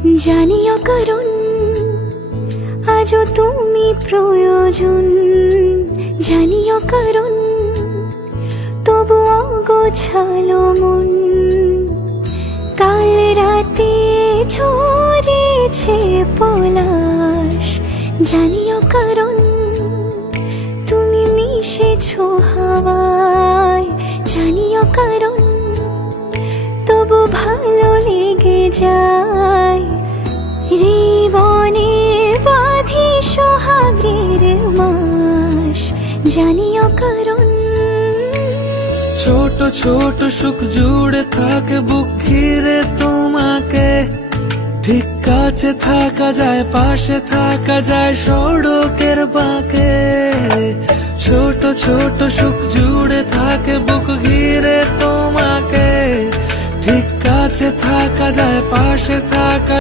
জানিও কারণ আজও তুমি প্রয়োজন, জানিও কারণ তবু অগোছালো মন। কাল রাতে ছড়িয়েছে পলাশ, জানিও কারণ তুমি মিশেছো হাওয়ায়, জানিও কারণ তবু ভালো লেগে যায়। জীবনে বাঁধি সোহাগের মাস, জানিও কারণ ছোট ছোট সুখ জুড়ে থাকে বুক ঘিরে তোমাকে। ঠিক কাছে থাকা যায়, পাশে থাকা যায় সড়কের বাঁকে। ছোট ছোট সুখ জুড়ে থাকে বুক ঘিরে তোমাকে। ঠিক কাছে থাকা যায়, পাশে থাকা